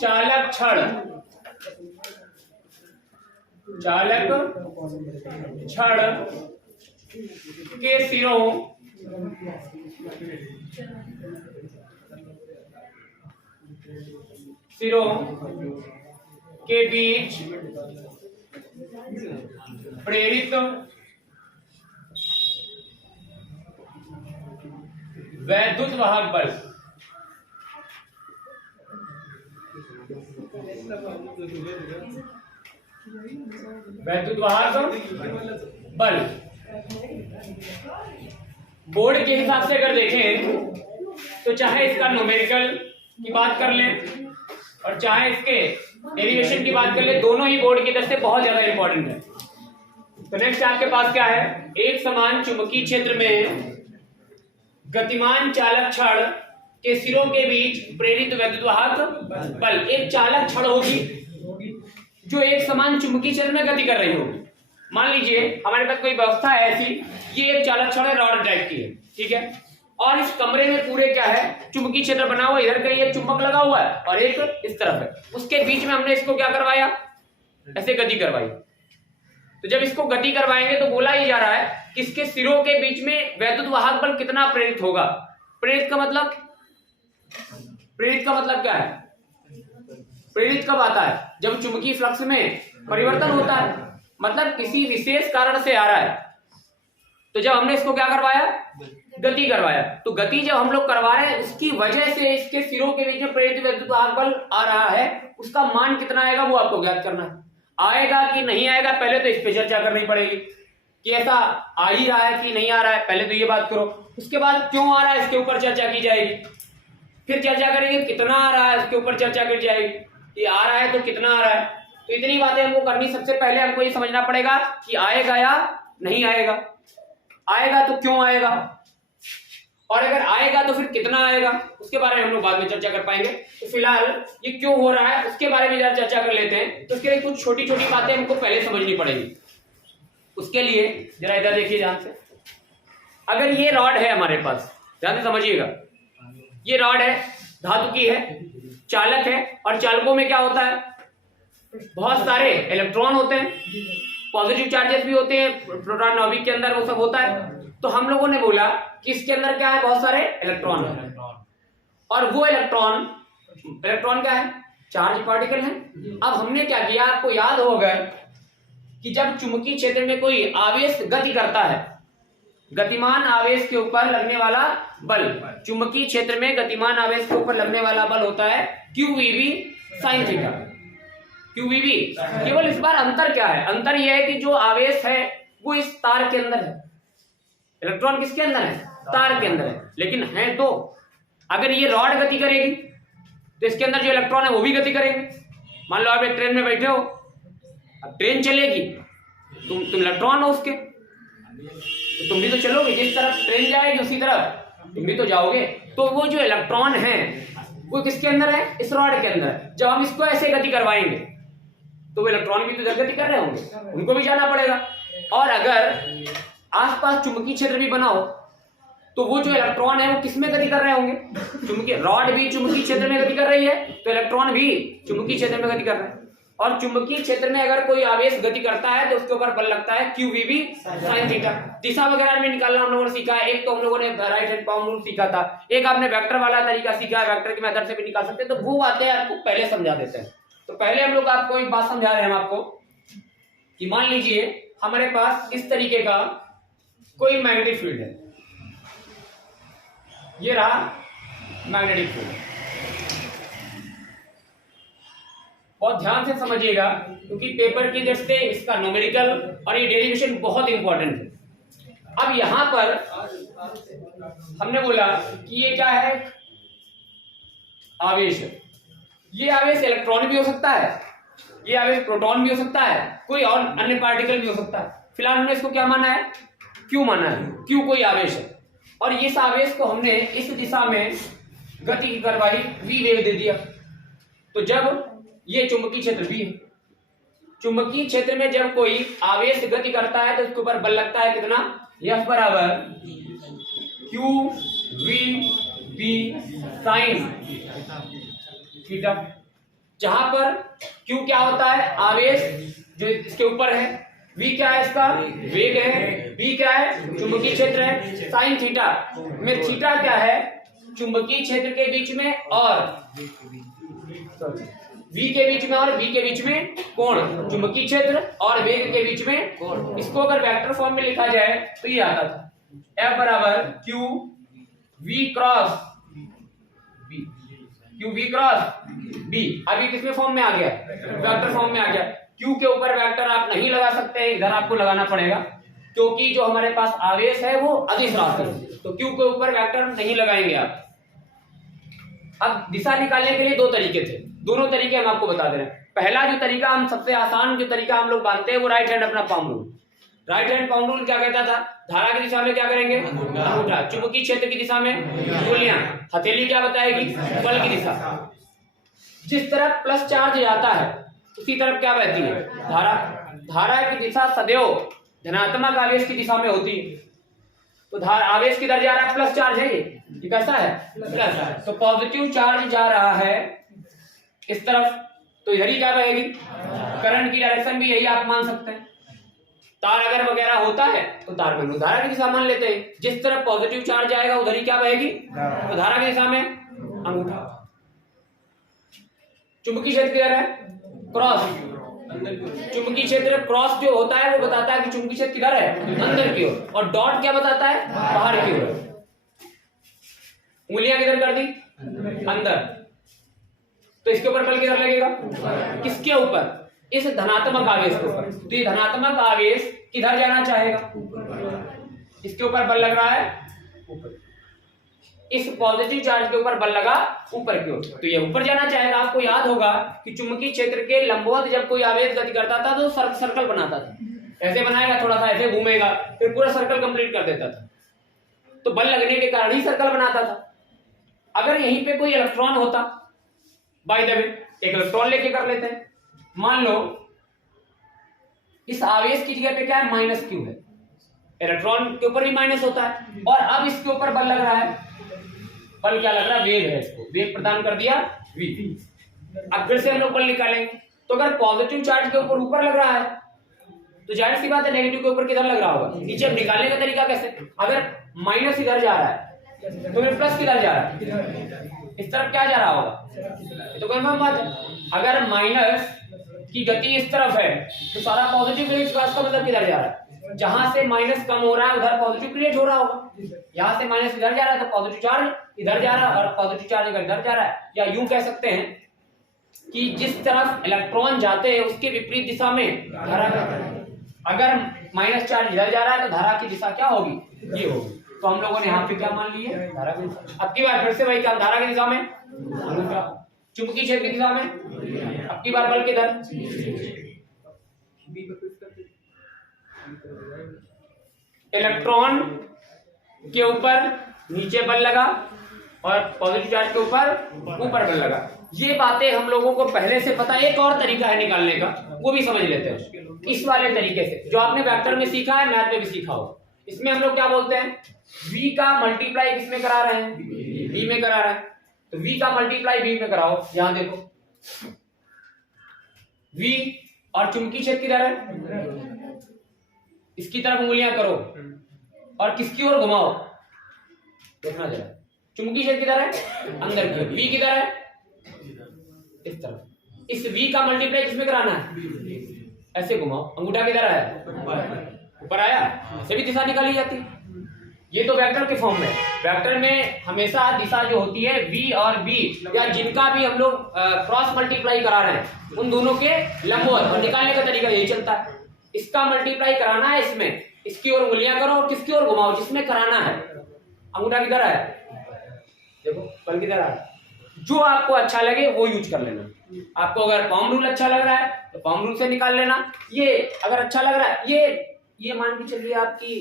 चालक छड़, चालक छड़ के सिरों के बीच प्रेरित वैद्युत वाहक बल, वैद्युत वाहक बल। बोर्ड के हिसाब से अगर देखें तो चाहे इसका न्यूमेरिकल की बात कर लें और चाहे इसके डेरिवेशन की बात कर लें, दोनों ही बोर्ड की तरफ से बहुत ज्यादा इंपॉर्टेंट है। तो नेक्स्ट आपके पास क्या है, एक समान चुंबकीय क्षेत्र में गतिमान चालक छड़ के सिरों के बीच प्रेरित विद्युत वाहक बल। एक चालक छड़ होगी जो एक समान चुंबकीय क्षेत्र में गति कर रही होगी। मान लीजिए हमारे पास कोई व्यवस्था है ऐसी, ये एक चालक छड़ है, रॉड टाइप की है, ठीक है, और इस कमरे में पूरे क्या है, चुंबकीय क्षेत्र बना हुआ, इधर कहीं एक चुंबक लगा हुआ है और एक इस तरफ है, उसके बीच में हमने इसको क्या करवाया, ऐसे गति करवाई। तो जब इसको गति करवाएंगे तो बोला ही जा रहा है कि इसके सिरों के बीच में वैद्युत वाहक बल कितना प्रेरित होगा। प्रेरित का मतलब क्या है, प्रेरित कब आता है, जब चुंबकीय फ्लक्स में परिवर्तन होता है, मतलब किसी विशेष कारण से आ रहा है। तो जब हमने इसको क्या करवाया, गति करवाया, तो गति जब हम लोग करवा रहे हैं उसकी वजह से इसके सिरों के बीच में प्रेरित विद्युत वाहक बल आ रहा है, उसका मान कितना आएगा वो आपको ज्ञात करना है। आएगा कि नहीं आएगा पहले तो इस पे चर्चा करनी पड़ेगी कि ऐसा आ ही रहा है कि नहीं आ रहा है, पहले तो ये बात करो। उसके बाद क्यों आ रहा है इसके ऊपर चर्चा की जाएगी, फिर चर्चा करेंगे कितना आ रहा है उसके ऊपर चर्चा की जाएगी, ये आ रहा है तो कितना आ रहा है। तो इतनी बातें हमको करनी, सबसे पहले हमको ये समझना पड़ेगा कि आएगा या नहीं आएगा, आएगा तो क्यों आएगा, और अगर आएगा तो फिर कितना आएगा, उसके बारे में हम लोग बाद में चर्चा कर पाएंगे। तो फिलहाल ये क्यों हो रहा है उसके बारे में जरा चर्चा कर लेते हैं। तो उसके लिए कुछ छोटी छोटी बातें हमको पहले समझनी पड़ेगी। उसके लिए जरा इधर देखिए ध्यान से, अगर ये रॉड है हमारे पास, ध्यान से समझिएगा, ये रॉड है, धातु की है, चालक है, और चालकों में क्या होता है, बहुत सारे इलेक्ट्रॉन होते हैं, पॉजिटिव चार्जेस भी होते हैं, प्रोटॉन नाभिक के अंदर वो सब होता है। तो हम लोगों ने बोला कि इसके अंदर क्या है, बहुत सारे इलेक्ट्रॉन है, और वो इलेक्ट्रॉन क्या है, चार्ज पार्टिकल है। अब हमने क्या किया, आपको याद होगा कि जब चुंबकीय क्षेत्र में कोई आवेश गति करता है, गतिमान आवेश के ऊपर लगने वाला बल, चुंबकीय क्षेत्र में गतिमान आवेश के ऊपर लगने वाला बल होता है QVB sin थीटा। QVB, केवल इस बार अंतर क्या है, अंतर यह है कि जो आवेश है वो इस तार के अंदर है, इलेक्ट्रॉन किसके अंदर है, तार के अंदर है, लेकिन है तो अगर ये रॉड गति करेगी तो इसके अंदर जो इलेक्ट्रॉन है वो भी गति करेंगे। मान लो आप एक ट्रेन में बैठे हो, अब ट्रेन चलेगी, तुम इलेक्ट्रॉन हो उसके, तो तुम भी तो चलोगे, जिस तरफ ट्रेन जाएगी उसी तरफ तुम भी तो जाओगे। तो वो जो इलेक्ट्रॉन है वो किसके अंदर है, इस रॉड के अंदर है। जब हम इसको ऐसे गति करवाएंगे तो वो इलेक्ट्रॉन भी तो इधर गति कर रहे होंगे, उनको भी जाना पड़ेगा। और अगर आसपास चुंबकीय क्षेत्र भी बना हो तो वो जो इलेक्ट्रॉन है वो किसमें गति कर रहे होंगे, चुंबकीय, रॉड भी चुंबकीय क्षेत्र में गति कर रही है तो इलेक्ट्रॉन भी चुंबकीय क्षेत्र में गति कर रहे हैं। और चुंबकीय क्षेत्र में अगर कोई आवेश गति करता है तो उसके ऊपर बल लगता है QVB sin थीटा। दिशा वगैरह में निकालना हम लोगों ने सीखा है, एक तो हम लोगों ने राइट हैंड पाउंड रूल सीखा था, एक आपने वेक्टर वाला तरीका सीखा है, वेक्टर के मेथड से भी निकाल सकते हैं। तो वो बातें आपको पहले समझा देते हैं। तो पहले हम लोग आपको एक बात समझा रहे हैं हम आपको कि मान लीजिए हमारे पास इस तरीके का कोई मैग्नेटिक फील्ड है, ये रहा मैग्नेटिक फील्ड, बहुत ध्यान से समझिएगा क्योंकि पेपर की दृष्टि से इसका न्यूमेरिकल और ये डेरिवेशन बहुत इंपॉर्टेंट है। अब यहां पर हमने बोला कि ये क्या है, आवेश है। ये आवेश इलेक्ट्रॉन भी हो सकता है, ये आवेश प्रोटॉन भी हो सकता है, कोई और अन्य पार्टिकल भी हो सकता है। फिलहाल हमने इसको क्या माना है, क्यू माना है, क्यू कोई आवेश है, और इस आवेश को हमने इस दिशा में गति की करवाई, v वेग दे दिया। तो जब ये चुंबकीय क्षेत्र भी है, चुंबकीय क्षेत्र में जब कोई आवेश गति करता है तो उसके ऊपर बल लगता है कितना, F बराबर QVB sin थीटा। जहां पर Q क्या होता है, आवेश जो इसके ऊपर है, V क्या है, इसका वेग है, B क्या है, चुंबकीय क्षेत्र है, साइन थीटा में थीटा क्या है, चुंबकीय क्षेत्र के बीच में और V के बीच में और V के बीच में कोण, चुंबकीय क्षेत्र और वेग के बीच में कोण। इसको अगर वेक्टर फॉर्म में लिखा जाए तो ये आता था F बराबर Q V cross B, Q V cross B। अभी किसमें फॉर्म में आ गया, वेक्टर फॉर्म में आ गया। Q के ऊपर वेक्टर आप नहीं लगा सकते, इधर आपको लगाना पड़ेगा क्योंकि जो हमारे पास आवेश है वो अदिश राशि है, तो Q के ऊपर वेक्टर नहीं लगाएंगे आप। अब दिशा निकालने के लिए दो तरीके थे, दोनों तरीके हम आपको बता दे रहे हैं। पहला जो तरीका, हम सबसे आसान जो तरीका हम लोग मानते हैं वो राइट हैंड अपना palm rule. Right hand palm rule क्या कहता था, धारा की दिशा में क्या करेंगे, अंगूठा, चुंबकीय क्षेत्र की दिशा में उंगलियां, हथेली क्या बताएगी, बल की दिशा। जिस तरफ प्लस चार्ज जाता है उसी तरफ क्या बहती है, धारा। धारा की दिशा सदैव धनात्मक आवेश की दिशा में होती है, तो धारा आवेश किधर जा रहा है, प्लस चार्ज है, ये कैसा है, प्लस। तो पॉजिटिव चार्ज जा रहा है इस तरफ, तो इधर ही क्या बहेगी, करंट की डायरेक्शन भी यही आप मान सकते हैं। तार अगर वगैरह होता है तो तार में धारा की दिशा मान लेते हैं, जिस तरफ पॉजिटिव चार्ज आएगा उधर ही क्या बहेगी, तो धारा की दिशा में अंगूठा। चुंबकीय क्षेत्र किधर है, क्रॉस, चुंबकीय क्षेत्र क्रॉस जो होता है वो बताता है कि चुंबकीय क्षेत्र किधर है, अंदर की ओर, और डॉट क्या बताता है, बाहर की ओर। उंगलियां किधर कर दी, अंदर, तो इसके ऊपर बल किधर लगेगा, किसके ऊपर, इस धनात्मक आवेश के ऊपर। तो ये धनात्मक आवेश किधर जाना चाहेगा, इसके ऊपर बल लग रहा है ऊपर, इस पॉजिटिव चार्ज के ऊपर बल लगा ऊपर की ओर, तो ये ऊपर जाना चाहेगा। आपको याद होगा कि चुंबकीय क्षेत्र के लंबवत जब कोई आवेश गति करता था तो सर्कल बनाता था, ऐसे बनाएगा, थोड़ा सा ऐसे घूमेगा, फिर पूरा सर्कल कंप्लीट कर देता था, तो बल लगने के कारण ही सर्कल बनाता था। अगर यहीं पे कोई इलेक्ट्रॉन होता, बाय द वे एक इलेक्ट्रॉन लेके कर लेते हैं, मान लो इस आवेश की जगह पे क्या है, माइनस क्यू है, इलेक्ट्रॉन के ऊपर भी माइनस होता है, और अब इसके ऊपर बल लग रहा है, बल क्या लग रहा है, वेग है, इसको वेग प्रदान कर दिया v। अब फिर से हम लोग बल निकालेंगे, तो अगर पॉजिटिव चार्ज के ऊपर ऊपर लग रहा है तो जाहिर सी बात है नेगेटिव के ऊपर किधर लग रहा होगा, नीचे। अब निकालने का तरीका कैसे, अगर माइनस इधर जा रहा है तो फिर प्लस किधर जा रहा है, इस तरफ क्या जा रहा होगा, तो कंफर्म बात है। अगर माइनस की गति इस तरफ है तो सारा पॉजिटिव क्रिएट, इसका मतलब किधर जा रहा है, जहां से माइनस कम हो रहा है उधर पॉजिटिव क्रिएट हो रहा होगा। यहां से माइनस इधर जा रहा है तो पॉजिटिव चार्ज इधर जा रहा है, और पॉजिटिव चार्ज अगर इधर जा रहा है, या यूं कह सकते हैं कि जिस तरफ इलेक्ट्रॉन जाते हैं उसके विपरीत दिशा में धारा, अगर माइनस चार्ज इधर जा रहा है तो धारा की दिशा क्या होगी, ये होगी। तो हम लोगों ने यहाँ पे क्या मान ली है, धारा की दिशा। अब की बार फिर से वही काम, धारा की दिशा में चुंबकीय क्षेत्र की दिशा में, अब की बार बल किधर, इलेक्ट्रॉन के ऊपर नीचे बल लगा और पॉजिटिव चार्ज के ऊपर बल लगा। ये बातें हम लोगों को पहले से पता। एक और तरीका है निकालने का, वो भी समझ लेते हैं इस वाले तरीके से, जो आपने वेक्टर में सीखा है, मैथ में भी सीखा हो। इसमें हम लोग क्या बोलते हैं, v का मल्टीप्लाई किसमें करा रहे हैं, b में करा रहे हैं, तो v का मल्टीप्लाई b में कराओ। यहां देखो v और चुंबकीय क्षेत्र किधर है, इसकी तरफ उंगलियां करो और किसकी ओर घुमाओ, देखना जरा, चुंबकीय क्षेत्र किधर है, अंदर की, v किधर है, इस तरफ। इस v का मल्टीप्लाई किसमें कराना है, ऐसे घुमाओ, अंगूठा किधर आया, ऊपर आया, ऐसे भी दिशा निकाली जाती है। ये तो वेक्टर के फॉर्म में। वेक्टर में हमेशा दिशा जो होती है v और b, या जिनका भी हम लोग क्रॉस मल्टीप्लाई करा रहे हैं उन दोनों के लंबवत, और निकालने का तरीका यही चलता है। इसका मल्टीप्लाई कराना है इसमें, इसकी ओर उंगलियां करो और किसकी ओर घुमाओ, जिसमें कराना है। अंगूठा किधर है, देखो बल किधर है। जो आपको अच्छा लगे वो यूज कर लेना। आपको अगर पाम रूल अच्छा लग रहा है तो पाम रूल से निकाल लेना। ये अगर अच्छा लग रहा है, ये मान के चलिए आपकी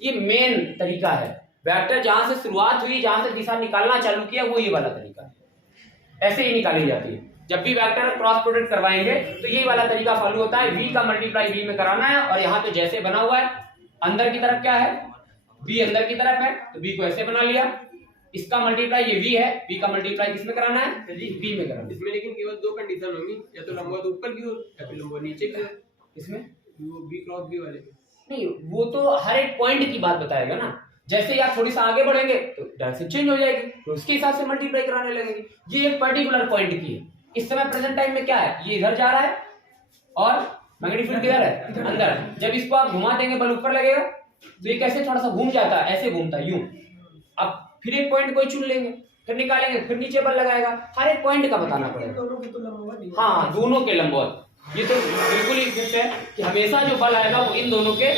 ये मेन तरीका है। वेक्टर जहां से शुरुआत हुई, जहां से दिशा निकालना चालू किया, वो ये वाला तरीका है। ऐसे ही निकाली जाती है। जब भी वेक्टर क्रॉस प्रोडक्ट करवाएंगे तो यही वाला तरीका फॉलो होता है। v का मल्टीप्लाई v में कराना है, और यहाँ पे जैसे बना हुआ है, अंदर की तरफ क्या है, b अंदर की तरफ है तो b को ऐसे बना लिया, इसका मल्टीप्लाई ये v है, v का मल्टीप्लाई किसमें कराना है, v में कराना है। इसमें लेकिन केवल दो कंडीशन होंगी, या तो लंबवत ऊपर की ओर या फिर लंबवत नीचे की ओर। इसमें वो b क्रॉस b वाले नहीं, वो तो हर एक पॉइंट की बात बताएगा ना। जैसे ही आप थोड़ी सा आगे बढ़ेंगे तो डायरेक्शन चेंज हो जाएगी, तो उसके हिसाब से मल्टीप्लाई कराने लगेंगे। ये एक पर्टिकुलर पॉइंट की है। इस समय प्रेजेंट टाइम में क्या है, ये इधर जा रहा है और मैग्नेटिक फील्ड किधर है, अंदर। जब इसको आप घुमा देंगे बल ऊपर लगेगा, तो ये कैसे थोड़ा सा घूम जाता है, ऐसे घूमता है यूं। अब फिर एक पॉइंट कोई चुन लेंगे, फिर निकालेंगे, फिर नीचे बल लगाएगा। हर एक पॉइंट का बताना पड़ेगा। हाँ, दोनों के लंबवत। ये तो बिल्कुल ही फिक्स है कि हमेशा जो बल आएगा वो इन दोनों के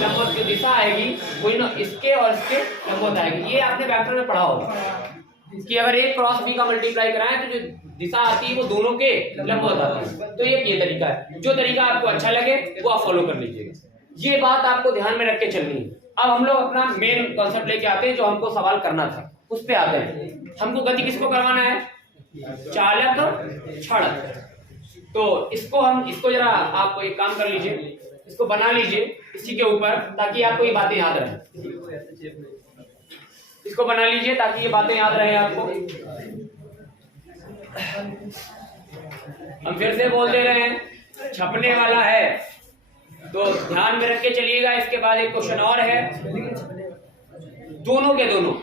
लंबवत की दिशा आएगी, कोई ना इसके और इसके लंबवत आएगी। ये आपने वेक्टर में पढ़ा होगा कि अगर एक क्रॉस बी का मल्टीप्लाई कराएं तो जो दिशा आती है वो दोनों के लंबवत आती है। तो ये तरीका है, जो तरीका आपको अच्छा लगे वो आप फॉलो कर लीजिएगा। ये बात आपको ध्यान में रख के चलनी है। अब हम लोग अपना मेन कॉन्सेप्ट लेके आते हैं, जो हमको सवाल करना था उस पे आते हैं। हमको गति किसको करवाना है, चालक क्षण। तो इसको जरा आप एक काम कर लीजिए, इसको बना लीजिए इसी के ऊपर, ताकि आपको ये बातें याद रहे। इसको बना लीजिए ताकि ये बातें याद रहे आपको। हम फिर से बोल दे रहे हैं, छपने वाला है तो ध्यान में रख के चलिएगा। इसके बाद एक क्वेश्चन और है, दोनों के दोनों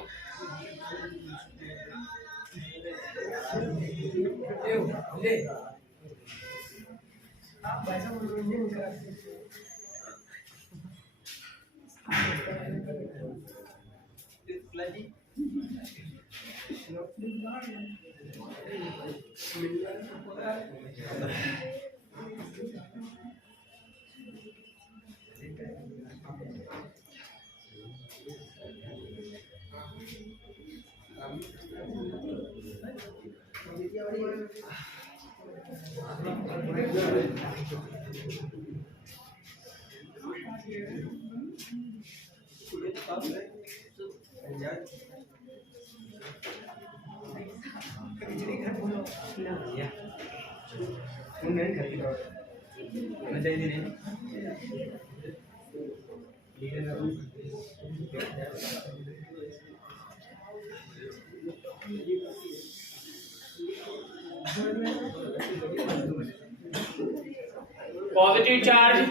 पॉजिटिव चार्ज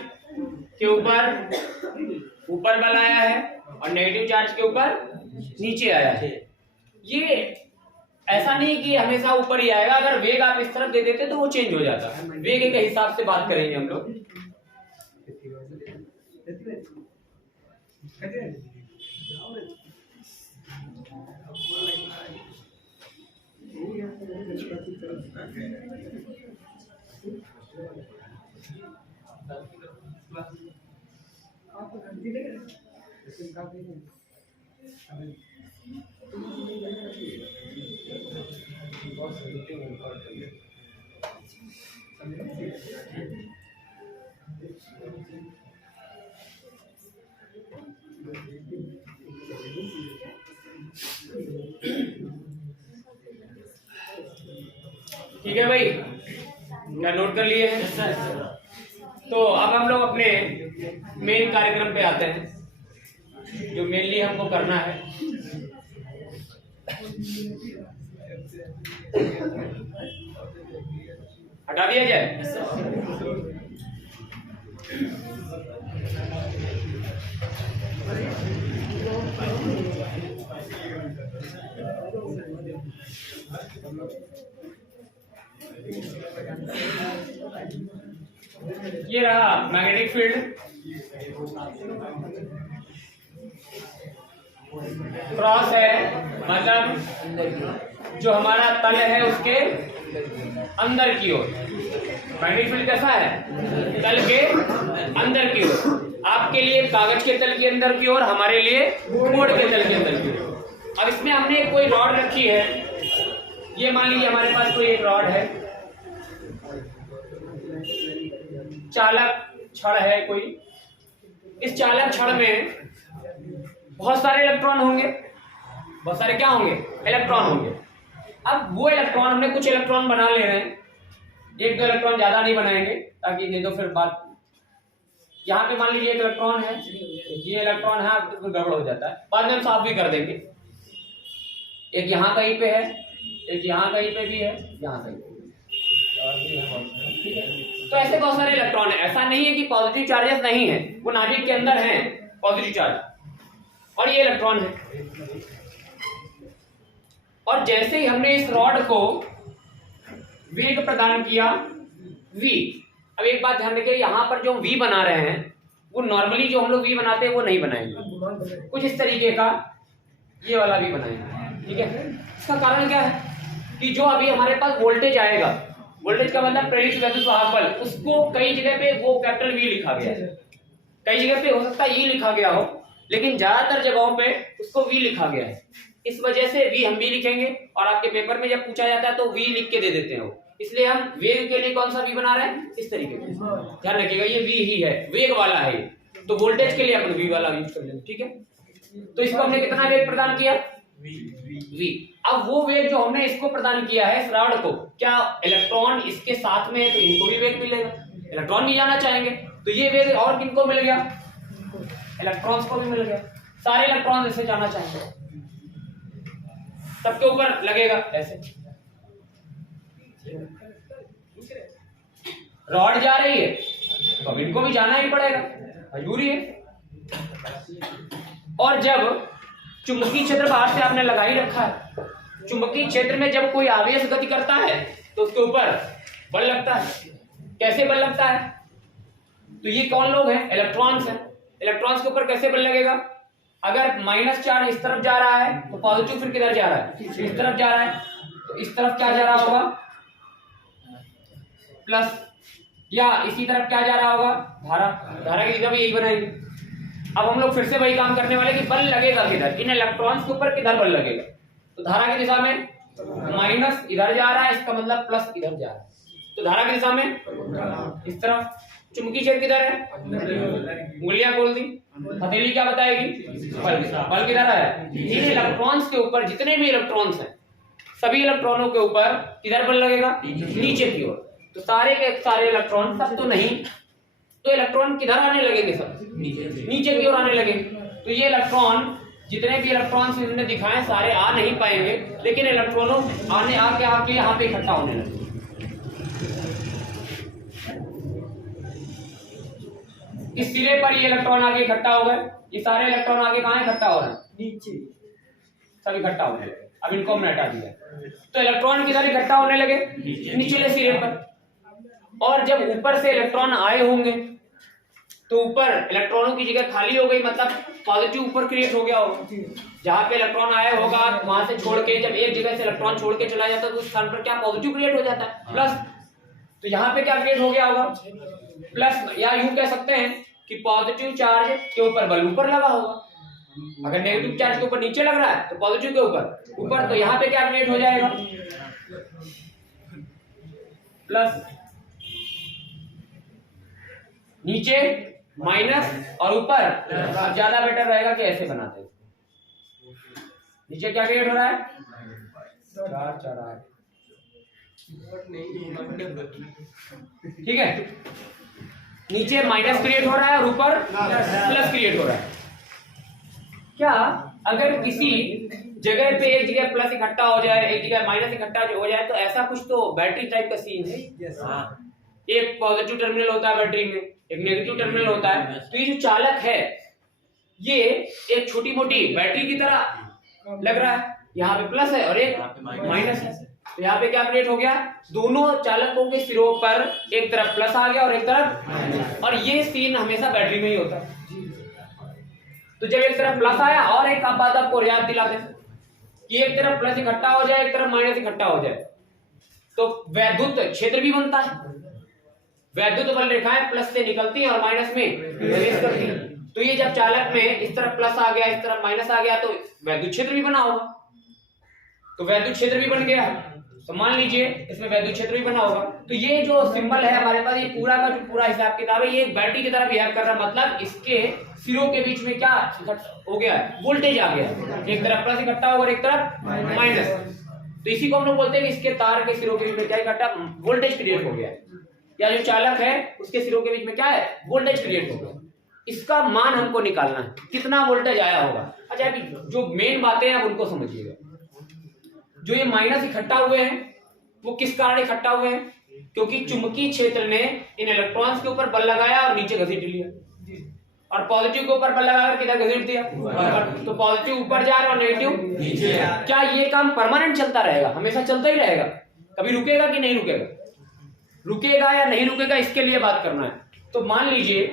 के ऊपर बल आया है और नेगेटिव चार्ज के ऊपर नीचे आया है। ये ऐसा नहीं कि हमेशा ऊपर ही आएगा। अगर वेग आप इस तरफ दे देते तो वो चेंज हो जाता है। वेग के हिसाब से बात करेंगे हम लोग। ठीक है भाई, क्या नोट कर लिए हैं? तो अब हम लोग अपने मेन कार्यक्रम पे आते हैं, जो मेनली हमको करना है। हटा दिया जाए। ये रहा मैग्नेटिक फील्ड, क्रॉस है मतलब जो हमारा तल है उसके अंदर की ओर। मैग्नेटिक फील्ड कैसा है, तल के अंदर की ओर। आपके लिए कागज के तल के अंदर की ओर, हमारे लिए बोर्ड के तल के अंदर की ओर। अब इसमें हमने कोई रॉड रखी है, ये मान लीजिए हमारे पास कोई एक रॉड है, चालक छड़ है कोई। इस चालक छड़ में बहुत सारे इलेक्ट्रॉन होंगे, बहुत सारे क्या होंगे, इलेक्ट्रॉन होंगे। अब वो इलेक्ट्रॉन, हमने कुछ इलेक्ट्रॉन बना ले रहे हैं, एक दो इलेक्ट्रॉन ज्यादा नहीं बनाएंगे ताकि नहीं तो फिर बात। यहाँ पे मान लीजिए एक इलेक्ट्रॉन है, ये इलेक्ट्रॉन है, तो गड़बड़ हो जाता है, बाद में हम साफ भी कर देंगे। एक यहाँ कहीं पे है, एक यहाँ कहीं पे भी है, यहाँ कहीं पे भी है। ठीक है, तो ऐसे बहुत सारे इलेक्ट्रॉन है। ऐसा नहीं है कि पॉजिटिव चार्जेस नहीं है, वो नाभिक के अंदर हैं पॉजिटिव चार्ज, और ये इलेक्ट्रॉन है। और जैसे ही हमने इस रॉड को वेग प्रदान किया v, अब एक बात ध्यान रखिए, यहाँ पर जो v बना रहे हैं वो नॉर्मली जो हम लोग v बनाते हैं वो नहीं बनाएंगे, कुछ इस तरीके का ये वाला v बनाएंगे। ठीक है, इसका कारण क्या है कि जो अभी हमारे पास वोल्टेज आएगा, वोल्टेज का मतलब प्रेरित वैद्युत वाहक बल, उसको कई जगह पे वो कैपिटल V लिखा गया है, कई जगह पे हो सकता है E लिखा गया हो, लेकिन ज्यादातर जगहों पे उसको V लिखा गया है। इस वजह से V हम भी लिखेंगे, और आपके पेपर में जब पूछा जाता है तो V लिख के दे देते हैं वो, इसलिए हम वेग के लिए कौन सा V बना रहे हैं, इस तरीके से ध्यान रखिएगा, ये V ही है, वेग वाला है। तो वोल्टेज के लिए अपन V वाला यूज कर लेंगे। ठीक है, तो इसको हमने कितना वेग प्रदान किया, V। अब वो वेग जो हमने इसको प्रदान किया है इस रॉड को, क्या इलेक्ट्रॉन इसके साथ में है तो इनको भी वेग मिलेगा, इलेक्ट्रॉन भी जाना चाहेंगे, तो ये वेग और किनको मिल गया, इलेक्ट्रॉन्स को भी मिल गया। सारे इलेक्ट्रॉन इससे जाना चाहेंगे, सबके ऊपर लगेगा ऐसे। रॉड जा रही है तो अब इनको भी जाना ही पड़ेगा, मजबूरी है। और जब चुंबकीय क्षेत्र बाहर से आपने लगा ही रखा है, चुंबकीय क्षेत्र में जब कोई आवेश गति करता है तो उसके ऊपर बल लगता है। कैसे बल लगता है, तो ये कौन लोग हैं, इलेक्ट्रॉन्स हैं। इलेक्ट्रॉन्स के ऊपर कैसे बल लगेगा, अगर माइनस चार्ज इस तरफ जा रहा है तो पॉजिटिव फिर किधर जा रहा है, इस तरफ जा रहा है, तो इस तरफ क्या जा रहा होगा, प्लस, या इसी तरफ क्या जा रहा होगा, धारा, धारा की दिशा भी यही बनाएंगे। अब हम लोग फिर से वही काम करने वाले कि बल लगेगा किधर, इन इलेक्ट्रॉन्स के ऊपर किधर बल लगेगा, तो धारा की दिशा में माइनस इधर जा रहा है, इसका मतलब प्लस इधर जा रहा है, तो धारा की दिशा में इस तरफ। चुंबकीय क्षेत्र किधर है, उंगलियां खोल दी, हथेली क्या बताएगी, बल किधर है, इन इलेक्ट्रॉन्स के ऊपर, जितने भी इलेक्ट्रॉन्स हैं सभी इलेक्ट्रॉनों के ऊपर किधर बल लगेगा, नीचे की ओर। तो सारे के सारे इलेक्ट्रॉन, सब तो नहीं, तो इलेक्ट्रॉन किधर आने लगेंगे, सब नीचे की ओर आने लगेंगे। तो ये इलेक्ट्रॉन, जितने भी इलेक्ट्रॉन्स इन्होंने दिखाए सारे आ नहीं पाएंगे, लेकिन इलेक्ट्रॉनों आने आके यहाँ पे इकट्ठा होने लगे। इस सिरे पर ये इलेक्ट्रॉन आगे इकट्ठा हो गए, ये सारे इलेक्ट्रॉन आगे कहाँ इकट्ठा हो रहे हैं, नीचे, सब इकट्ठा होने लगे। अब इनको हमने हटा दिया, तो इलेक्ट्रॉन किधर इकट्ठा होने लगे, निचले सिरे पर। और जब ऊपर से इलेक्ट्रॉन आए होंगे तो ऊपर इलेक्ट्रॉनों की जगह खाली हो गई, मतलब पॉजिटिव ऊपर क्रिएट हो गया होगा। जहां पे इलेक्ट्रॉन आया होगा वहां से छोड़ के, जब एक जगह से इलेक्ट्रॉन छोड़ के चला जाता है तो उस स्थान पर क्या पॉजिटिव क्रिएट हो जाता है, प्लस। तो यहाँ पे क्या क्रिएट हो गया होगा, प्लस, या यूं कह सकते हैं कि पॉजिटिव चार्ज के ऊपर बल ऊपर लगा होगा, अगर नेगेटिव चार्ज के ऊपर नीचे लग रहा है तो पॉजिटिव के ऊपर, तो यहाँ पे क्या क्रिएट हो जाएगा, प्लस, नीचे माइनस और ऊपर। ज्यादा बेटर रहेगा कि ऐसे बनाते हैं, नीचे क्या क्रिएट हो रहा है, ठीक है, नीचे माइनस क्रिएट हो रहा है और ऊपर प्लस क्रिएट हो रहा है। क्या अगर किसी जगह पे एक जगह प्लस इकट्ठा हो जाए, एक जगह माइनस इकट्ठा हो जाए, तो ऐसा कुछ तो बैटरी टाइप का सीन है। एक पॉजिटिव टर्मिनल होता है बैटरी में, एक नेगेटिव टर्मिनल होता है। तो ये जो चालक है ये एक छोटी मोटी बैटरी की तरह लग रहा है, यहाँ पे प्लस है और एक माइनस है। तो यहाँ पे क्या क्रिएट हो गया, दोनों चालकों के सिरों पर एक तरफ प्लस आ गया और एक तरफ, और ये सीन हमेशा बैटरी में ही होता है। तो जब एक तरफ प्लस आया, और एक बात आपको याद दिला दें कि एक तरफ प्लस इकट्ठा हो जाए, एक तरफ माइनस इकट्ठा हो जाए, तो वैद्युत क्षेत्र भी बनता है। वैद्युत बल रेखाएं प्लस से निकलती हैं और माइनस में प्रवेश करती हैं। तो ये जब चालक में इस तरफ प्लस आ गया, इस तरफ माइनस आ गया, तो वैद्युत क्षेत्र भी बना होगा। तो वैद्युत क्षेत्र भी बन गया, तो मान लीजिए इसमें वैद्युत क्षेत्र भी बना होगा। तो ये जो सिंबल है हमारे पास, ये पूरा का जो पूरा हिसाब किताब है, ये एक बैटरी की तरह बिहेव कर रहा है। मतलब इसके सिरों के बीच में क्या हो गया, वोल्टेज आ गया, एक तरफ प्लस इकट्ठा होगा और एक तरफ माइनस। तो इसी को हम लोग बोलते हैं कि इसके तार के सिरों के बीच में क्या इकट्ठा, वोल्टेज क्रिएट हो गया, या जो चालक है उसके सिरों के बीच में क्या है, वोल्टेज क्रिएट हो गया। इसका मान हमको निकालना है, कितना वोल्टेज आया होगा। अच्छा, जो मेन बातें हैं आप उनको समझिएगा। जो ये माइनस इकट्ठा हुए हैं वो किस कारण इकट्ठा हुए हैं? क्योंकि चुंबकीय क्षेत्र ने इन इलेक्ट्रॉन्स के ऊपर बल लगाया और नीचे घसीट लिया, और पॉजिटिव के ऊपर बल लगाकर किधर घसीट दिया? तो पॉजिटिव ऊपर जा रहा है और नेगेटिव नीचे। क्या ये काम परमानेंट चलता रहेगा, हमेशा चलता ही रहेगा, कभी रुकेगा कि नहीं रुकेगा? रुकेगा या नहीं रुकेगा, इसके लिए बात करना है। तो मान लीजिए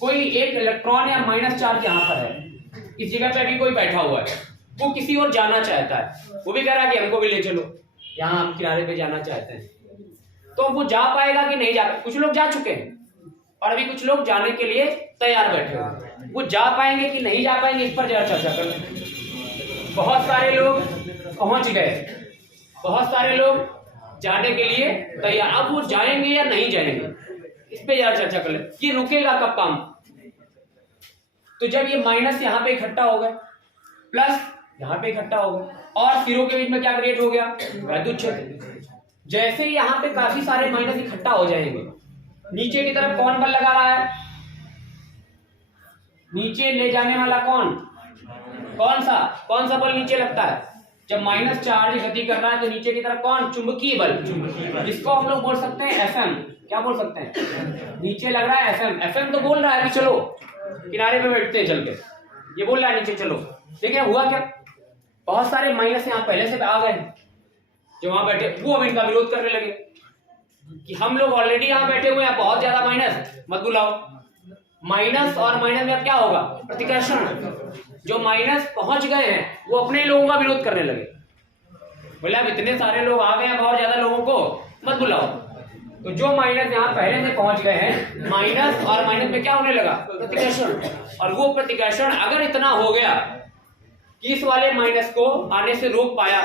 कोई एक इलेक्ट्रॉन या माइनस चार्ज यहाँ पर है, इस जगह पे अभी कोई बैठा हुआ है, वो किसी और जाना चाहता है, वो भी कह रहा है कि हमको भी ले चलो, यहाँ हम किनारे पे जाना चाहते हैं। तो वो जा पाएगा कि नहीं जा पाएगा? कुछ लोग जा चुके हैं और अभी कुछ लोग जाने के लिए तैयार बैठे हुए, वो जा पाएंगे कि नहीं जा पाएंगे, इस पर जरा चर्चा कर लें। बहुत सारे लोग पहुंच गए, बहुत सारे लोग जाने के लिए तैयार, अब वो जाएंगे या नहीं जाएंगे, इस पे जरा चर्चा कर लें। ये रुकेगा कब काम? तो जब ये माइनस यहाँ पे इकट्ठा हो गए, प्लस यहाँ पे इकट्ठा हो गए, और सिरों के बीच में क्या क्रिएट हो गया? वैद्युत क्षेत्र। जैसे ही यहाँ पे काफी सारे माइनस इकट्ठा हो जाएंगे, नीचे की तरफ कौन बल लगा रहा है? नीचे ले जाने वाला कौन सा बल नीचे लगता है? जब माइनस चार्ज गति कर रहा है तो नीचे की तरफ कौन? चुंबकीय बल, जिसको हम लोग बोल सकते हैं एफएम। क्या बोल सकते हैं? नीचे लग रहा है एफएम। एफएम तो बोल रहा है कि चलो किनारे पे बैठते हैं चल के, ये बोल रहा है नीचे चलो। देखिए हुआ क्या, बहुत सारे माइनस यहाँ पहले से आ गए, जो वहां बैठे वो अब इनका विरोध करने लगे कि हम लोग ऑलरेडी यहाँ बैठे हुए हैं, बहुत ज्यादा माइनस मत बुलाओ। माइनस और माइनस में क्या होगा? प्रतिकर्षण। जो माइनस पहुंच गए हैं वो अपने लोगों का विरोध करने लगे, बोले अब इतने सारे लोग आ गए हैं, बहुत ज्यादा लोगों को मत बुलाओ। तो जो माइनस यहाँ पहले से पहुंच गए हैं, माइनस और माइनस में क्या होने लगा? प्रतिकर्षण। और वो प्रतिकर्षण अगर इतना हो गया कि इस वाले माइनस को आने से रोक पाया,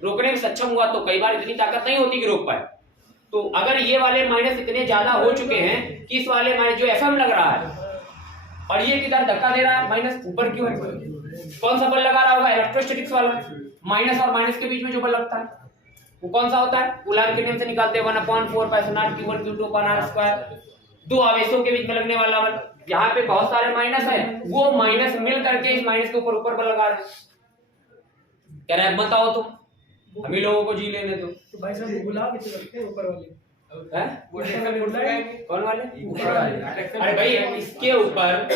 रोकने में सक्षम हुआ, तो कई बार इतनी ताकत नहीं होती कि रोक पाए। तो अगर ये वाले माइनस इतने ज्यादा हो चुके हैं कि इस वाले माइनस जो एफएम लग रहा है और ये किधर धक्का दे रहा है, माइनस ऊपर क्यों है? कौन सा बल लगा रहा होगा? इलेक्ट्रोस्टैटिक्स वाला। माइनस और माइनस के बीच में जो बल लगता है वो कौन सा होता है? कूलॉम के नियम से निकालते हैं 1/4 pi naught q1 q2 upon r square. दो आवेशों के बीच में लगने वाला बल। यहाँ पे बहुत सारे माइनस है, वो माइनस मिल करके इस माइनस के ऊपर बल लगा रहे हैं। कह रहे हैं बताओ तुम, हम ही लोगों को जी लेने दो। तो भाई साहब गुलाब इसे लगते हैं ऊपर वाले हैं? कौन वाले? ऊपर वाले। अरे भाई इसके ऊपर,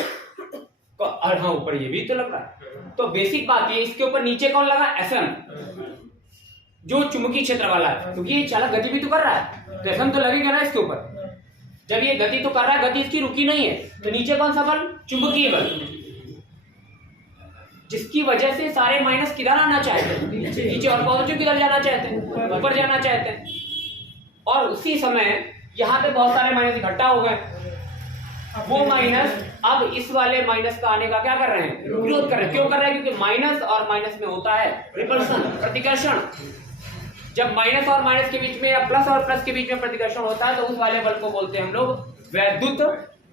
और हाँ ऊपर ये भी तो लग रहा है। तो बेसिक बात ये, इसके ऊपर नीचे कौन लगा? एफएम, जो चुंबकीय क्षेत्र वाला है, क्योंकि ये चालक गति भी तो कर रहा है, तो एफएम तो लगेगा ना इसके ऊपर। जब ये गति तो कर रहा है, गति इसकी रुकी नहीं है, तो नीचे कौन सा बल? चुंबकीय बल, जिसकी वजह से सारे माइनस किधर आना चाहते हैं? नीचे। और पॉजिटिव किधर जाना चाहते हैं? ऊपर जाना चाहते हैं। और उसी समय यहाँ पे बहुत सारे माइनस इकट्ठा हो गए, वो माइनस अब इस वाले माइनस का आने का क्या कर रहे हैं? विरोध कर रहे हैं। क्यों कर रहे हैं? क्योंकि माइनस और माइनस में होता है रिपल्सन, प्रतिकर्षण। जब माइनस और माइनस के बीच में या प्लस और प्लस के बीच में प्रतिकर्षण होता है तो उस वाले बल को बोलते हैं हम लोग वैद्युत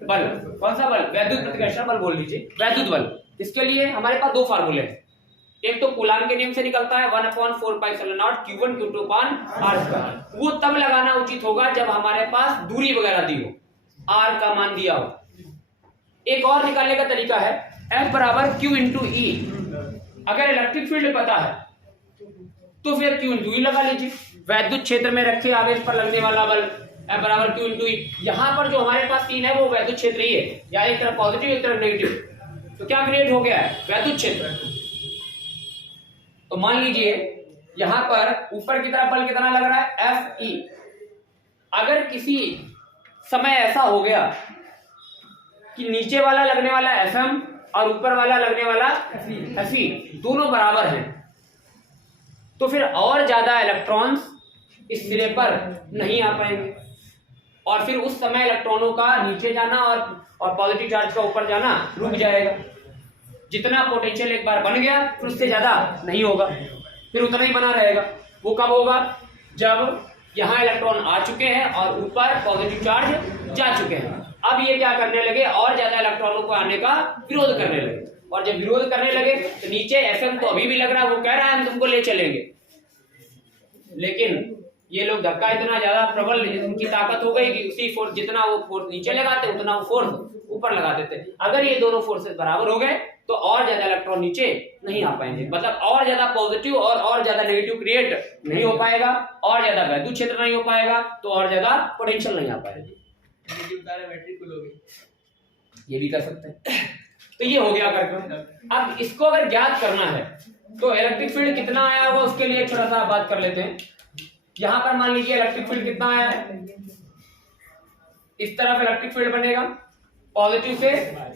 बल। कौन सा बल? वैद्युत प्रतिकर्षण बल बोल लीजिए, वैद्युत बल। इसके लिए हमारे पास दो फार्मूले हैं। एक तो कूलॉम के नियम से निकलता है 1/4 pi naught q1 q2 upon r square. वो तब लगाना उचित होगा जब हमारे पास दूरी वगैरह दी हो, r का मान दिया हो। एक और निकालने का तरीका है F बराबर Q इंटू ई। अगर इलेक्ट्रिक फील्ड पता है तो फिर Q इंटू ई लगा लीजिए। वैद्युत क्षेत्र में रखे आवेश पर लगने वाला बल F बराबर Q इंटू ई। यहाँ पर जो हमारे पास तीन है वो वैद्युत क्षेत्र ही है, या एक तरफ पॉजिटिव एक तरफ नेगेटिव, तो क्या क्रिएट हो गया है? वैद्युत क्षेत्र। तो मान लीजिए यहां पर ऊपर की तरफ बल कितना लग रहा है? Fe। अगर किसी समय ऐसा हो गया कि नीचे वाला लगने वाला Fm और ऊपर वाला लगने वाला Fe दोनों बराबर हैं, तो फिर और ज्यादा इलेक्ट्रॉन्स इस सिरे पर नहीं आ पाएंगे, और फिर उस समय इलेक्ट्रॉनों का नीचे जाना और पॉजिटिव चार्ज का ऊपर जाना रुक जाएगा। जितना पोटेंशियल एक बार बन गया फिर उससे ज्यादा नहीं होगा, फिर उतना ही बना रहेगा। वो कब होगा? जब यहाँ इलेक्ट्रॉन आ चुके हैं और ऊपर पॉजिटिव चार्ज जा चुके हैं। अब ये क्या करने लगे? और ज्यादा इलेक्ट्रॉनों को आने का विरोध करने लगे, और जब विरोध करने लगे तो नीचे एफएम तो अभी भी लग रहा है, वो कह रहा है हम तुमको ले चलेंगे, लेकिन ये लोग धक्का इतना ज्यादा प्रबल, उनकी ताकत हो गई कि उसी फोर्स, जितना वो फोर्स नीचे लगाते उतना वो फोर्स ऊपर लगा देते। अगर ये दोनों फोर्सेस बराबर हो गए तो और ज्यादा इलेक्ट्रॉन नीचे नहीं आ पाएंगे, मतलब और ज्यादा पॉजिटिव और ज्यादा नेगेटिव क्रिएट नहीं हो पाएगा, और ज्यादा वैद्युत क्षेत्र नहीं हो पाएगा, तो और ज्यादा पोटेंशियल नहीं आ पाएगी। बैटरी फुल हो गई, ये भी कर सकते हैं। तो ये हो गया कार्यक्रम। अब इसको अगर ज्ञात करना है तो इलेक्ट्रिक फील्ड कितना आया होगा उसके लिए छोटा सा बात कर लेते हैं। यहां पर मान लीजिए इलेक्ट्रिक फील्ड कितना आया है, इस तरफ इलेक्ट्रिक फील्ड बनेगा पॉजिटिव से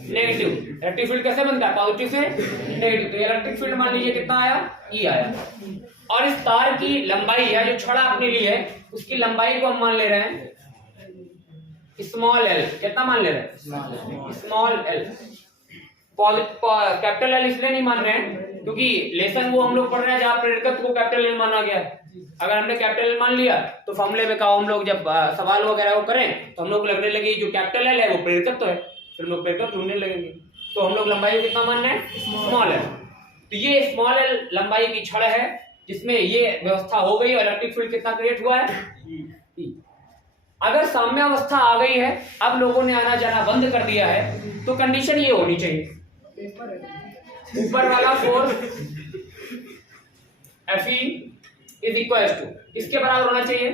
नेगेटिव। इलेक्ट्रिक फील्ड कैसे बनता है, पॉजिटिव से नेगेटिव। तो इलेक्ट्रिक फील्ड मान लीजिए कितना आया, ई आया, और इस तार की लंबाई है जो छड़ा आपने ली है उसकी लंबाई को हम मान ले रहे हैं स्मॉल एल। कितना मान ले रहे हैं, स्मॉल एल। कैपिटल एल इसलिए नहीं मान रहे हैं क्योंकि लेसन वो हम लोग पढ़ रहे हैं जहां प्रेरकत्व को कैपिटल एल माना गया है। अगर हमने कैपिटल एल मान लिया तो फॉर्मूले में कहा हम लोग जब सवाल वगैरह वो करें तो हम लोग लगने लगे जो कैपिटल एल है वो प्रेरकत्व है, फिर हम लोग प्रेरकत्व ढूंढने लगेंगे। तो हम लोग लंबाई को कितना मान रहे हैं, स्मॉल एल। तो ये स्मॉल एल लंबाई की छड़ है जिसमें ये व्यवस्था हो गई और इलेक्ट्रिक फील्ड कितना क्रिएट हुआ है, E। अगर साम्यावस्था आ गई है, अब लोगों ने आना जाना बंद कर दिया है, तो कंडीशन ये होनी चाहिए ऊपर वाला force Fe is equal to किसके बराबर होना चाहिए,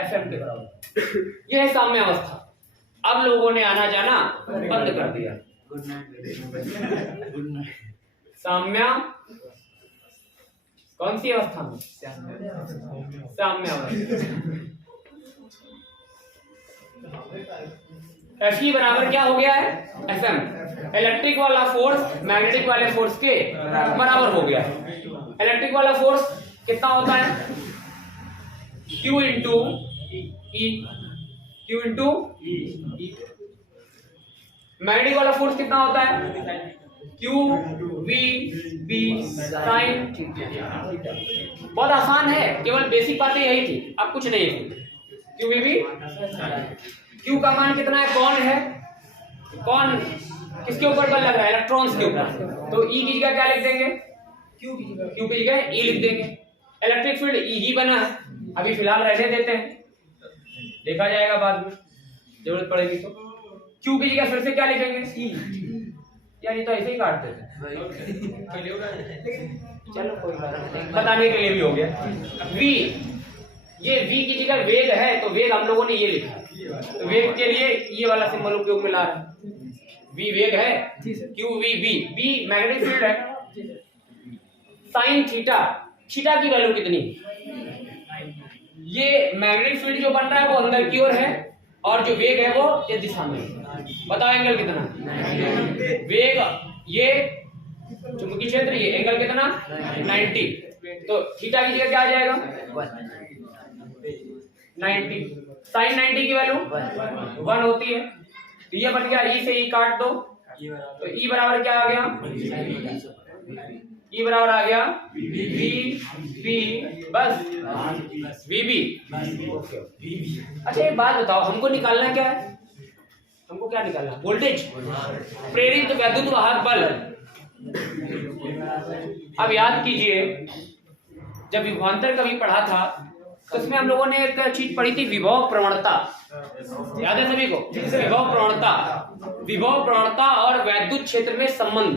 Fm के बराबर। यह है साम्यावस्था। अब लोगों ने आना जाना बंद कर दिया। साम्या कौन सी अवस्था में, साम्यावस्था। Fe बराबर क्या हो गया है, Fm। इलेक्ट्रिक वाला फोर्स मैग्नेटिक वाले फोर्स के बराबर हो गया है। इलेक्ट्रिक वाला फोर्स कितना होता है, Q into E, Q into E। Magnetic वाला फोर्स कितना होता है, Q V B sine theta. बहुत आसान है, केवल बेसिक बातें यही थी, अब कुछ नहीं है। Q V B, Q का मान कितना है, कौन है, कौन किसके ऊपर बल लग रहा है, इलेक्ट्रॉन्स के ऊपर। तो E की जगह क्या लिख देंगे, Q की जगह E लिख देंगे। इलेक्ट्रिक फील्ड E ही बना है, अभी फिलहाल रहने देते हैं, देखा जाएगा बाद में जरूरत पड़ेगी तो। Q की जगह फिर से क्या लिखेंगे, E। यार ये तो ऐसे ही काट देते हैं, चलो कोई बात नहीं, बताने के लिए भी हो गया। V, ये V की जगह वेग है तो वेग हम लोगों ने ये लिखा है, तो वेग के लिए ये वाला सिंबल उपयोग में ला रहा है। V वेग है, Q V B, B magnetic field है। साइन थीटा, थीटा की वैल्यू कितनी, ये मैग्नेटिक फील्ड जो बन रहा है वो अंदर की ओर है और जो वेग है वो इस दिशा में। बताओ एंगल कितना, वेग ये चुंबकीय क्षेत्र, ये एंगल कितना 90। तो थीटा की जगह क्या आ जाएगा 90। साइन 90 की वैल्यू 1 होती है। तो ये बन गया, ई से ई काट दो तो ई बराबर क्या आ गया, ई बराबर आ गया वी बी, बस वी बी। अच्छा एक बात बताओ, हमको निकालना क्या है, हमको क्या निकालना है, वोल्टेज, प्रेरित वैद्युत वाहक बल। अब याद कीजिए जब विभवांतर कभी पढ़ा था तो उसमें हम लोगों ने एक चीज पढ़ी थी, विभव प्रवणता। याद है सभी को, विभव प्रवणता, विभव प्रवणता और वैद्युत क्षेत्र में संबंध,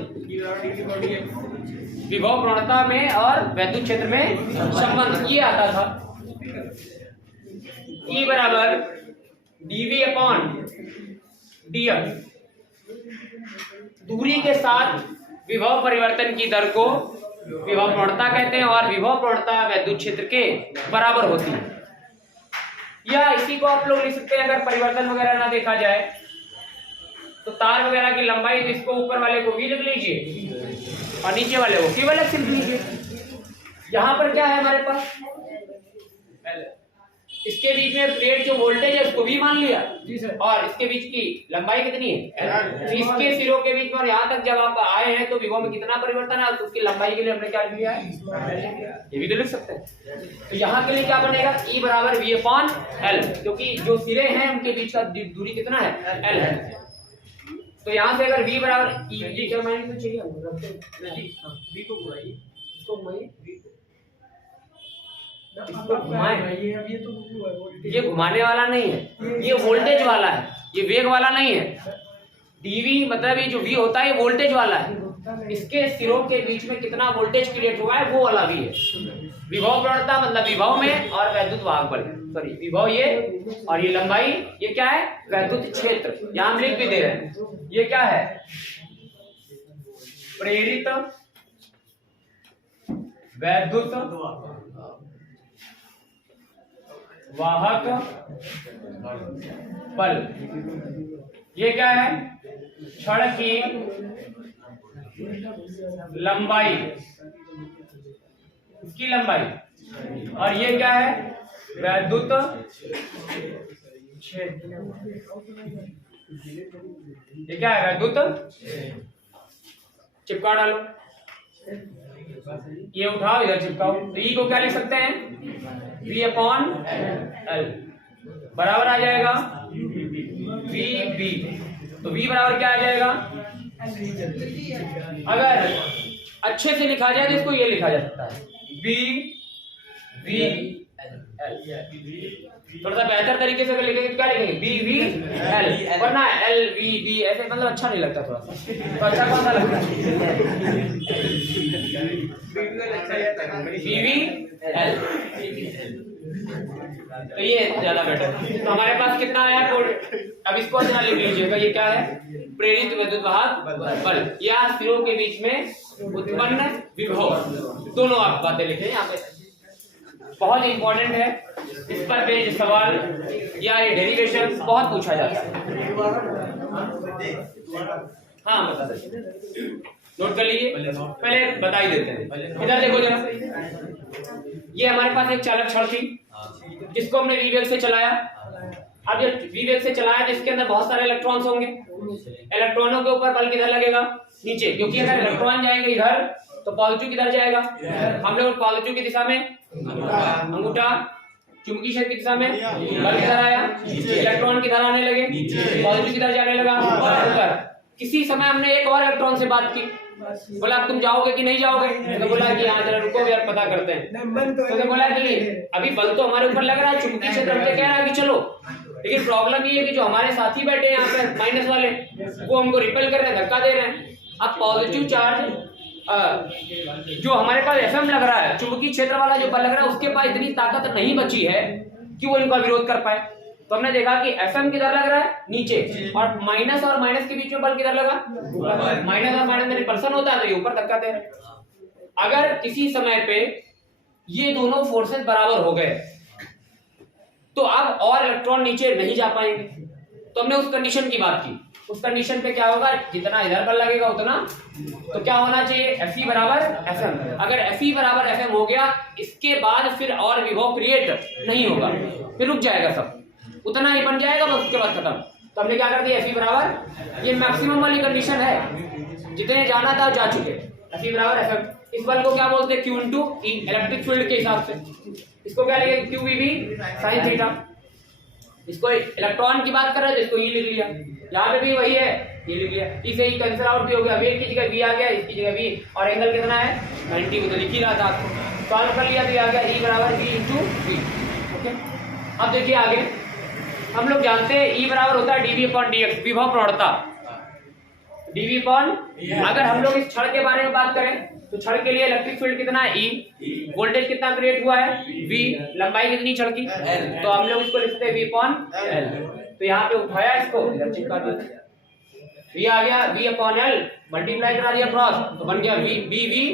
विभव प्रवणता में और वैद्युत क्षेत्र में संबंध ये आता था। E बराबर dV अपॉन df, दूरी के साथ विभव परिवर्तन की दर को विभव प्रवणता कहते हैं और विभव प्रवणता वैद्युत क्षेत्र के बराबर होती है। या इसी को आप लोग लिख सकते हैं, अगर परिवर्तन वगैरह ना देखा जाए तो तार वगैरह की लंबाई, तो इसको ऊपर वाले को V लिख लीजिए और नीचे वाले को केवल X लिख लीजिए। यहाँ पर क्या है हमारे पास, इसके बीच में प्लेट जो वोल्टेज है उसको V मान लिया और इसके बीच की लंबाई कितनी है, इसके सिरों के बीच में और यहाँ तक जब आप आए हैं तो विभव में कितना परिवर्तन है, तो उसकी लंबाई के लिए हमने क्या लिया है, ये भी तो लिख सकते हैं। तो यहाँ के लिए क्या बनेगा, E बराबर V अपॉन L, क्योंकि जो सिरे हैं उनके बीच का दूरी कितना है, L है। तो यहाँ से अगर V बराबर E क्या मानेंगे तो चाहिए V को घुमाइए, इसको घुमाइए, इसको घुमाएं, ये घुमाने वाला नहीं है, ये वोल्टेज वाला है, ये वेग वाला नहीं है। dV मतलब ये जो V होता है ये वोल्टेज वाला है, इसके सिरों के बीच में कितना वोल्टेज क्रिएट हुआ है वो वाला भी है। विभव प्रवणता मतलब विभव में और वैद्युत वाहक बल, सॉरी विभव ये और ये लंबाई, ये क्या है वैद्युत क्षेत्र। यहां हम लिख भी दे रहे हैं, ये क्या है प्रेरित वैद्युत वाहक बल। ये क्या है छड़ की लंबाई, इसकी लंबाई, और ये क्या है वैद्युत क्षेत्र। ये क्या है वैद्युत, चिपका डालो, ये उठाओ इधर चिपकाओ। तो ई को क्या लिख सकते हैं V अपॉन L बराबर आ जाएगा VB। तो V बराबर क्या आ जाएगा, अगर अच्छे से लिखा जाए तो इसको ये लिखा जा सकता है VL। थोड़ा सा बेहतर तरीके से अगर लिखेंगे तो क्या लिखेंगे VL, वरना LVB ऐसे मतलब अच्छा नहीं लगता थोड़ा सा। तो अच्छा कौन सा लगता है VVL। तो ये ज्यादा बेटर। तो हमारे पास कितना आया कोड, अब इसको अच्छा लिख लीजिएगा। ये क्या है प्रेरित विद्युत वाहक बल या सिरों के बीच में उत्पन्न विभव, दोनों आप बातें लिखें यहाँ पे, बहुत इंपॉर्टेंट है। इस पर बेस्ड सवाल या ये डेरिवेशन बहुत पूछा जाता है। हाँ बता दीजिए, नोट कर लीजिए, पहले बता ही देते हैं। इधर देखो जरा, ये हमारे पास एक चालक छड़ थी जिसको हमने वी वेग से चलाया। अब जब वी वेग से चलाया तो इसके अंदर बहुत सारे इलेक्ट्रॉन्स होंगे। इलेक्ट्रॉनों के ऊपर बल किधर लगेगा नीचे, क्योंकि अगर इलेक्ट्रॉन जाएंगे इधर तो पॉजिटिव किधर जाएगा, हम लोग पॉजिटिव की दिशा में अंगूठा, चुंबकीय क्षेत्र की दिशा में बल किधर आया, इलेक्ट्रॉन किधर आने लगे, पॉजिटिव किधर जाने लगा ऊपर। किसी समय हमने एक और इलेक्ट्रॉन से बात की, बोला अब तुम जाओगे कि नहीं जाओगे, तो बोला कि हाँ जरा रुको यार पता करते हैं। तो बोला कि अभी बल तो हमारे ऊपर लग रहा है, चुंबकीय क्षेत्र हमसे कह रहा है कि चलो, लेकिन प्रॉब्लम ये है कि जो हमारे साथी बैठे हैं यहाँ पे माइनस वाले, वो हमको रिपेल कर रहे हैं, धक्का दे रहे हैं। अब पॉजिटिव चार्ज जो हमारे पास एफएम लग रहा है, चुंबकीय क्षेत्र वाला जो बल लग रहा है, उसके पास इतनी ताकत नहीं बची है कि वो इनका विरोध कर पाए। तो हमने देखा कि एफएम किधर लग रहा है नीचे, और माइनस के बीच में बल किधर लगा, माइनस और माइनस में रिपल्सन होता है तो ये ऊपर धक्का दे रहे हैं। अगर किसी समय पे ये दोनों फोर्सेस बराबर हो गए तो अब और इलेक्ट्रॉन नीचे नहीं जा पाएंगे। तो हमने उस कंडीशन की बात की। उस कंडीशन पे क्या होगा, जितना इधर बल लगेगा उतना, तो क्या होना चाहिए Fe बराबर Fm। अगर Fe बराबर Fm हो गया, इसके बाद फिर और विभव क्रिएट नहीं होगा, फिर रुक जाएगा सब, उतना ही बन जाएगा बस, उसके बाद खत्म। तो हमने क्या कर दिया Fe बराबर, ये मैक्सिमम वाली कंडीशन है, जितने जाना था जा चुके। Fe बराबर Fm, इस बल को क्या बोलते हैं Q इंटू इलेक्ट्रिक फील्ड के हिसाब से। इसको क्या लिखेंगे QVB sin थीटा। इसको इलेक्ट्रॉन की बात कर रहे थे, इसको ये लिख लिया, यहाँ पे भी वही है, ये लिख लिया। इसे ही कैंसिल आउट भी हो गया, वेट की जगह V आ गया, इसकी जगह V, और एंगल कितना है 90, को तो लिख ही रहा था आपको, सॉल्व कर लिया तो ये आ गया E बराबर V इंटू V। ओके, अब देखिए आगे हम लोग जानते हैं E बराबर होता है dV अपॉन dx, विभव प्रवणता dV अपॉन। अगर हम लोग इस छड़ के बारे में बात करें तो छड़ के लिए इलेक्ट्रिक फील्ड कितना है E, वोल्टेज कितना क्रिएट हुआ है V, लंबाई कितनी छड़ की, तो हम लोग इसको लिखते हैं V अपॉन L। तो यहाँ पे उठाया इसको, इधर चिपका दिया, ये आ गया V अपॉन L, मल्टीप्लाई करा दिया क्रॉस, तो बन गया VL।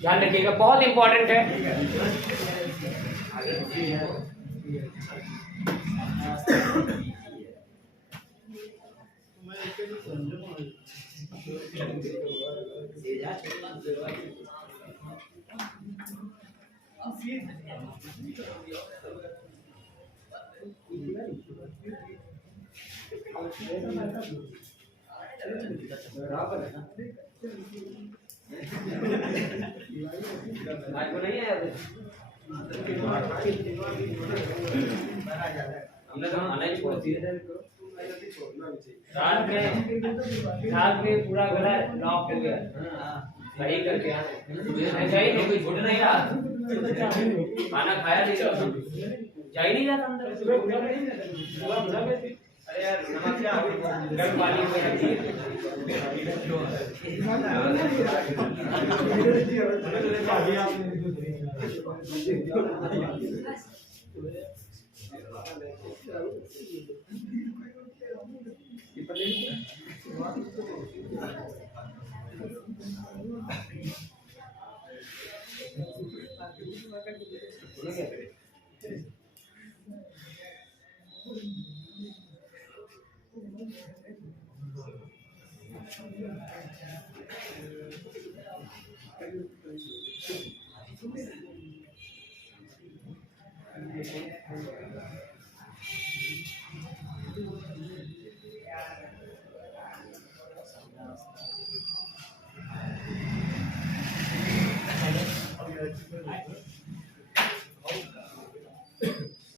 ध्यान रखिएगा, बहुत इंपॉर्टेंट है। हमने तो आना ही छोड़ दिया, रात में पूरा गला लॉक कर गया, सही करके ऐसा ही नहीं, कोई झूठ नहीं रहा, खाना खाया नहीं, जा ही नहीं जाता अंदर, गर्म पानी में